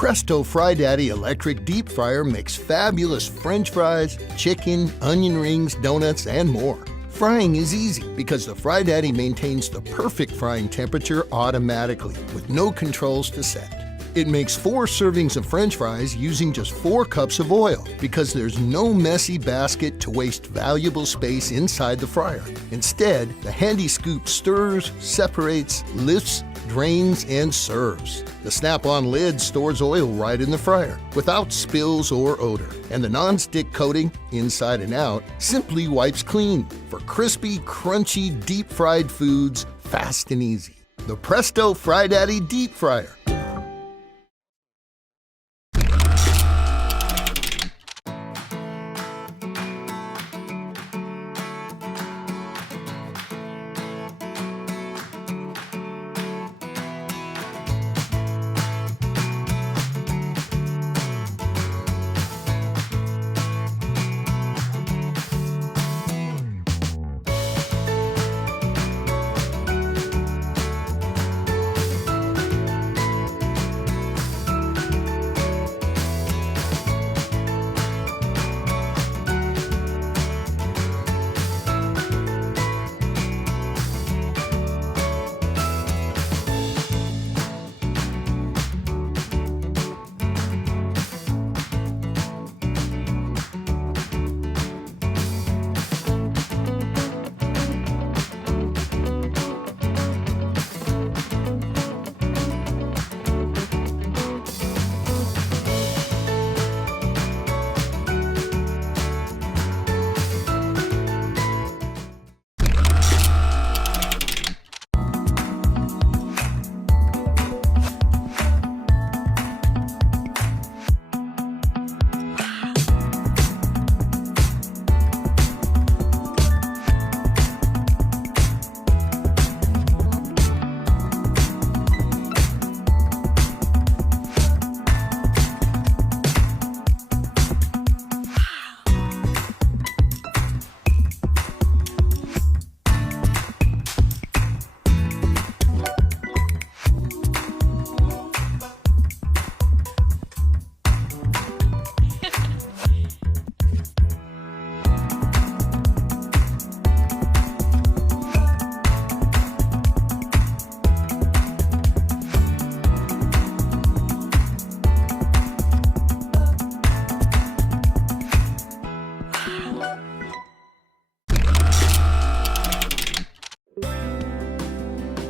Presto Fry Daddy electric deep fryer makes fabulous French fries, chicken, onion rings, donuts, and more. Frying is easy because the Fry Daddy maintains the perfect frying temperature automatically with no controls to set. It makes 4 servings of French fries using just 4 cups of oil because there's no messy basket to waste valuable space inside the fryer. Instead, the handy scoop stirs, separates, lifts, drains, and serves. The snap-on lid stores oil right in the fryer without spills or odor. And the non-stick coating, inside and out, simply wipes clean for crispy, crunchy, deep-fried foods, fast and easy. The Presto Fry Daddy Deep Fryer.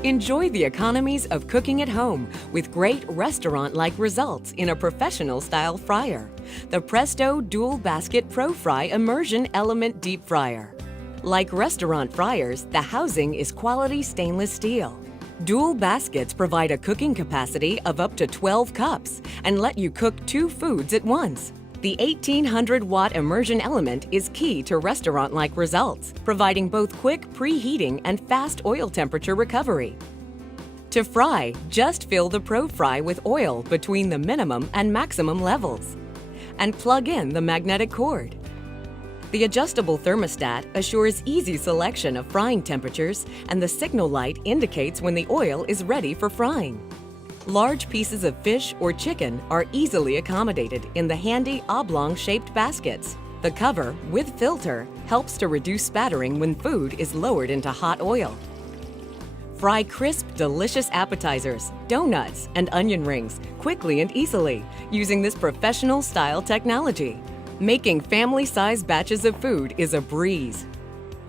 Enjoy the economies of cooking at home with great restaurant-like results in a professional-style fryer. The Presto Dual Basket Pro Fry Immersion Element Deep Fryer. Like restaurant fryers, the housing is quality stainless steel. Dual baskets provide a cooking capacity of up to 12 cups and let you cook 2 foods at once. The 1800-watt immersion element is key to restaurant-like results, providing both quick preheating and fast oil temperature recovery. To fry, just fill the Pro Fry with oil between the minimum and maximum levels, and plug in the magnetic cord. The adjustable thermostat assures easy selection of frying temperatures, and the signal light indicates when the oil is ready for frying. Large pieces of fish or chicken are easily accommodated in the handy oblong-shaped baskets. The cover, with filter, helps to reduce spattering when food is lowered into hot oil. Fry crisp, delicious appetizers, donuts, and onion rings quickly and easily using this professional-style technology. Making family-sized batches of food is a breeze.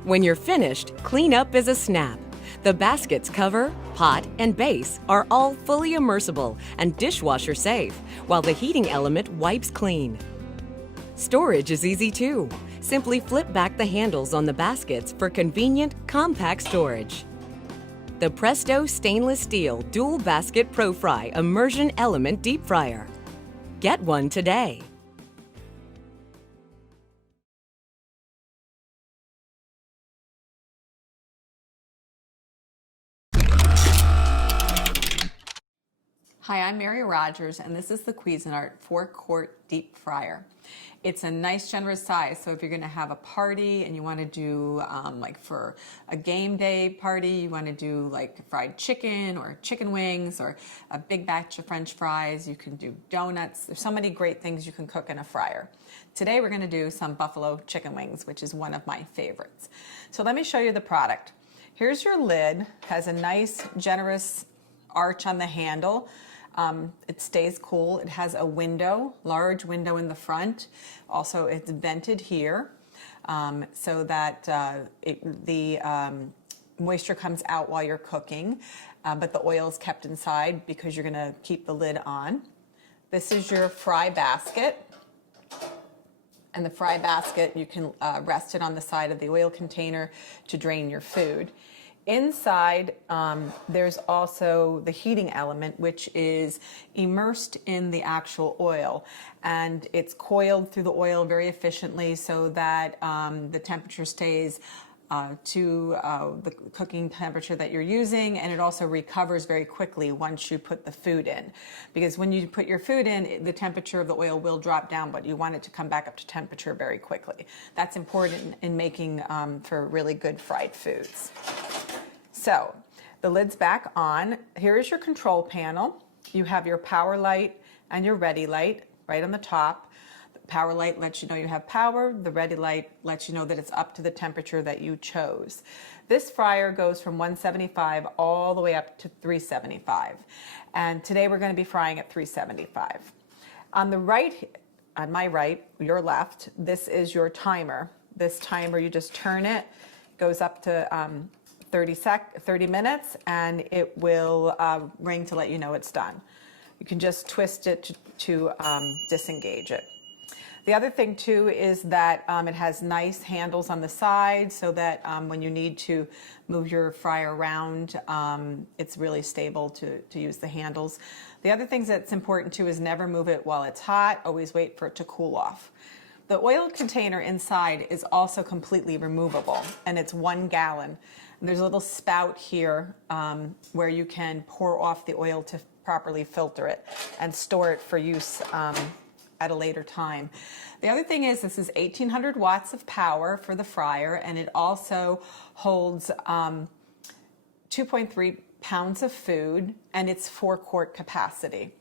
When you're finished, clean up is a snap. The basket's cover, pot, and base are all fully immersible and dishwasher safe, while the heating element wipes clean. Storage is easy too. Simply flip back the handles on the baskets for convenient, compact storage. The Presto Stainless Steel Dual Basket Pro Fry Immersion Element Deep Fryer. Get one today. Hi, I'm Mary Rogers, and this is the Cuisinart 4-quart deep fryer. It's a nice, generous size, so if you're going to have a party and you want to do, like for a game day party, you want to do like fried chicken or chicken wings or a big batch of French fries, you can do donuts. There's so many great things you can cook in a fryer. Today we're going to do some buffalo chicken wings, which is one of my favorites. So let me show you the product. Here's your lid, has a nice, generous arch on the handle. It stays cool. It has a window, large window in the front. Also, it's vented here so that the moisture comes out while you're cooking, but the oil is kept inside because you're going to keep the lid on. This is your fry basket. And the fry basket, you can rest it on the side of the oil container to drain your food. Inside, there's also the heating element, which is immersed in the actual oil. And it's coiled through the oil very efficiently so that the temperature stays to the cooking temperature that you're using, and it also recovers very quickly once you put the food in. Because when you put your food in, the temperature of the oil will drop down, but you want it to come back up to temperature very quickly. That's important in making for really good fried foods. So the lid's back on. Here is your control panel. You have your power light and your ready light right on the top. Power light lets you know you have power. The ready light lets you know that it's up to the temperature that you chose. This fryer goes from 175 all the way up to 375. And today we're going to be frying at 375. On the right, on my right, your left, this is your timer. This timer, you just turn it, goes up to 30 minutes, and it will ring to let you know it's done. You can just twist it to disengage it. The other thing too is that it has nice handles on the side so that when you need to move your fryer around, it's really stable to use the handles. The other things that's important too is never move it while it's hot, always wait for it to cool off. The oil container inside is also completely removable, and it's 1 gallon. And there's a little spout here where you can pour off the oil to properly filter it and store it for use at a later time. The other thing is this is 1,800 watts of power for the fryer, and it also holds 2.3 pounds of food, and it's 4-quart capacity.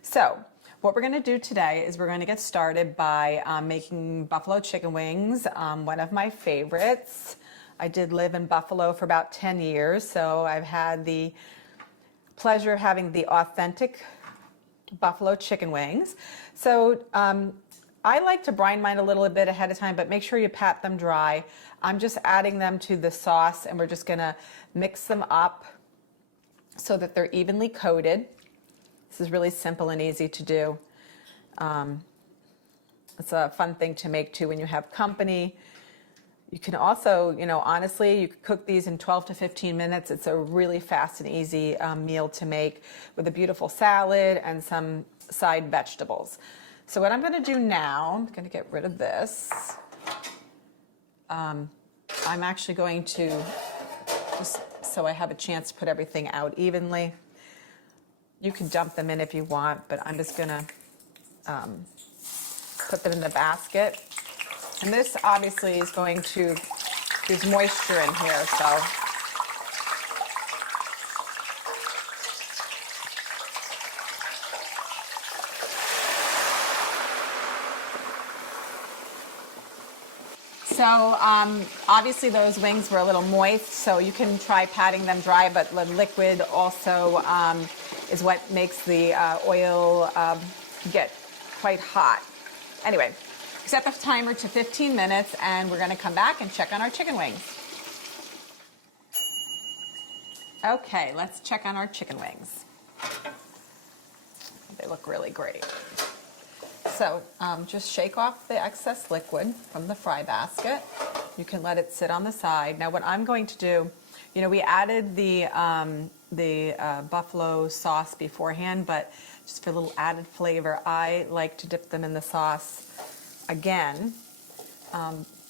So what we're going to do today is we're going to get started by making buffalo chicken wings, one of my favorites. I did live in Buffalo for about 10 years, so I've had the pleasure of having the authentic buffalo chicken wings. So I like to brine mine a little bit ahead of time, but make sure you pat them dry. I'm just adding them to the sauce, and we're just going to mix them up so that they're evenly coated. This is really simple and easy to do. It's a fun thing to make too when you have company. You can also, honestly, you could cook these in 12 to 15 minutes. It's a really fast and easy meal to make with a beautiful salad and some side vegetables. So what I'm going to do now, I'm going to get rid of this. I'm actually going to, just so I have a chance to put everything out evenly. You can dump them in if you want, but I'm just going to put them in the basket. And this obviously is going to, there's moisture in here, so. So obviously those wings were a little moist, so you can try patting them dry, but the liquid also is what makes the oil get quite hot. Anyway. Set the timer to 15 minutes, and we're going to come back and check on our chicken wings. Okay, let's check on our chicken wings. They look really great. So just shake off the excess liquid from the fry basket. You can let it sit on the side. Now what I'm going to do, we added the buffalo sauce beforehand, but just for a little added flavor, I like to dip them in the sauce again.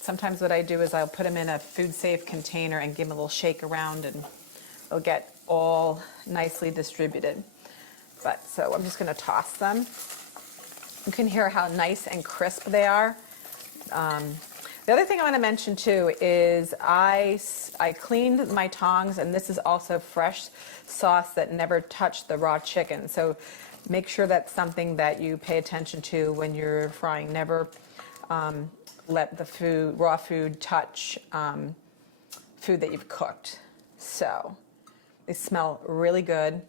Sometimes what I do is I'll put them in a food-safe container and give them a little shake around, and they'll get all nicely distributed. But so I'm just going to toss them. You can hear how nice and crisp they are. The other thing I want to mention too is I cleaned my tongs, and this is also fresh sauce that never touched the raw chicken. So make sure that's something that you pay attention to when you're frying. Never let the raw food touch food that you've cooked. So they smell really good.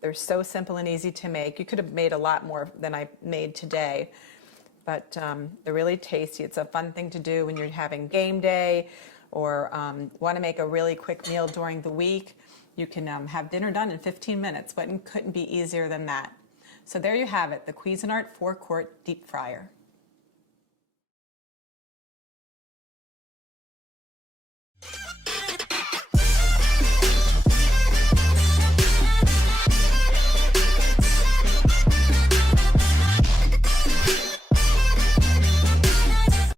They're so simple and easy to make. You could have made a lot more than I made today, but they're really tasty. It's a fun thing to do when you're having game day or want to make a really quick meal during the week. You can have dinner done in 15 minutes, but it couldn't be easier than that. So there you have it, the Cuisinart 4-quart deep fryer.